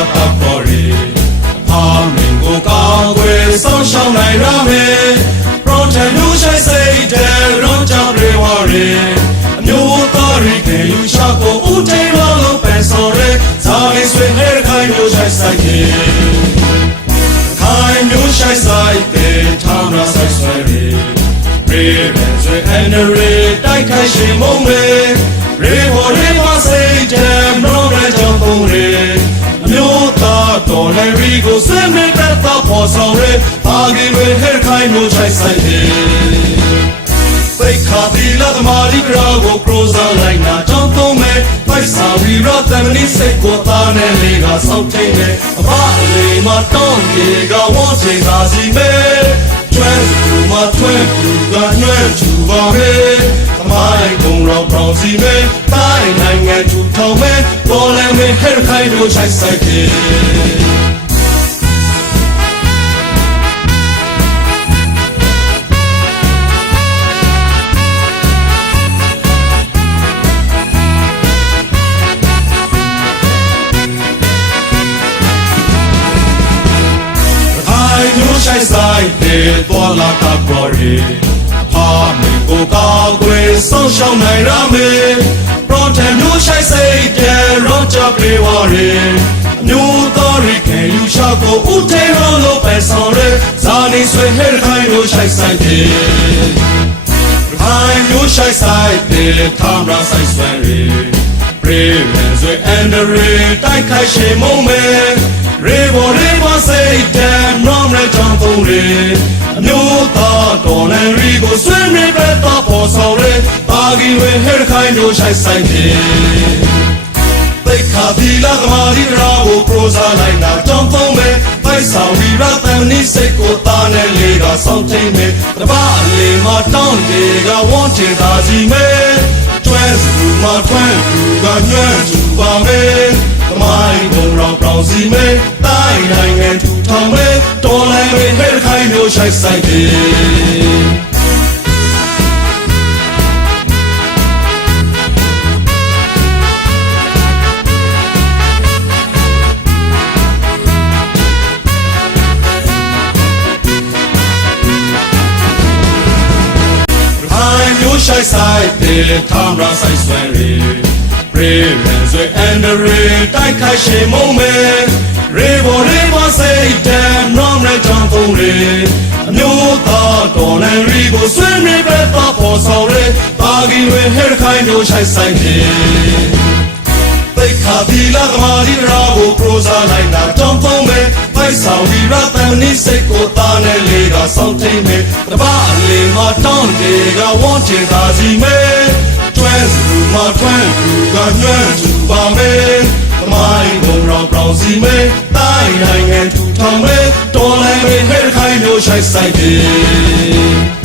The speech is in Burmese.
တပ်ပေါ်ရီအာမင်ကိုကောင်းွယ်ဆောင်ရှောင်းနိုင်ရမယ်ပရိုတန်လူရှိုင်းစိတ်တဲ့ရွန်ကြောင့်တွေဝရီအမျိုးသားရီကေယူရှာကိုဦးထိန်လောလုံးပဲစော်ရဲဇာလီဆွေဟဲခိုင်မျိုးရှိုင်းဆိုင်ကေခိုင်မျိုးရှိုင်းဆိုင်တဲ့ထောင်းရဆိုင်ဆွဲရီရေရဲဆွေအန်ဒရီတိုက်ခိုက်ရှင်မုံမေရေဘော် တော်လည်းရီကိုဆွေးမေတဲ့တော့ပေါ်ဆောင်ရဲပါကင်တွေဟဲခိုင်မျိုးရှိုင်းဆိုင်ကေသိခါဒီလာသမာရီကရာကိုပရိုဇာလိုက်နာကြောင်းသုံးမဲ့ဖိုက်စာဝီရတမနီစိတ်ကိုသားနဲ့လေးကစောက်ထိန်နဲ့အဘအလေးမတောင်းပြေကဝေါ်ချိန်သာစီမဲ့ကျွမ်းသူမထွန်းသူကညွှဲချူပါမဲ့သမိုင်းကုံတော်ပေါင်းစီမဲ့တိုင်းနိုင်ငံထူထောင်မဲ့ပေါ်လည်းမဲ့ဟဲခိုင်တို့ချိုက်ဆိုင်ကေไတေတော်လာကပေါ်ရေဖာမင်ကိုကောက်ွယ်ဆောင်းရှောင်းနိုင်ရမေ Protect you shy say the road of glory အမျိုးတော်ရခင်လူရှောက်ကိုဦးထေရုံးလို့ပဲဆောင်ရဲဇာနီဆွေဟဲ့ခိုင်လို့ရှိုက်ဆိုင်တယ် Behind you shy side the camera side sweary Brave and sweet and the ray တိုက်ခိုက်ရှင်မုံမဲ Ray ဘော် Ray ဘော် say the ဆုံးလေအမျိုးသားတော်လန်ရီကိုဆွေးနွေးပဲတော့ပေါ်ဆောင်လေပါကီဝဲဟဲခိုင်းတို့ဆိုင်ဆိုင်ဖြစ်သိခါဒီလာကမာဒီရာကိုပရိုဇာလိုက်တာကြောင့်သုံးပဲပိုက်ဆောင်ဝီရတန်နီစိတ်ကိုသားနဲ့လေကစောင့်ချိန်မယ်တပအလေမှာတောင်းတေကဝန်းချင်သာစီမယ်ကျွဲစုမှာတွန်းသူကညွှန်းသူပါမယ်သမိုင်းဘုံရောင်ပြောင်းစီမယ် বাসায় you shy side the camera sai swere brave and so and the real tai kai she moment re bo re bo say damn no me don't re တော်လန်ရီကိုဆွေးနွေးပဲတော့ပေါ်ဆောင်ရဲပါကီဝဲဟဲခိုင်တို့ဆိုင်ဆိုင်တယ်သိခါဒီလာကမာဒီရာကိုပရိုဇာလိုက်တာတောင်းသုံးမဲ့ဖိုက်ဆောင်ဝီရတန်နီစိတ်ကိုတာနဲ့လေကစောင့်ထိန်မဲ့တပအလေးမတောင်းတယ်ကဝန်းချင်သာစီမဲ့ကျွဲစုမထွန်းသူကညွှန်းသူပါမဲ့သမိုင်းဘုံတော်ပြောင်းစီမဲ့တိုင်းနိုင်ငံထူထောင်မဲ့တော်လည်းပဲဟဲ ခိုင်မျိုးဆိုင်ဆိုင်တယ်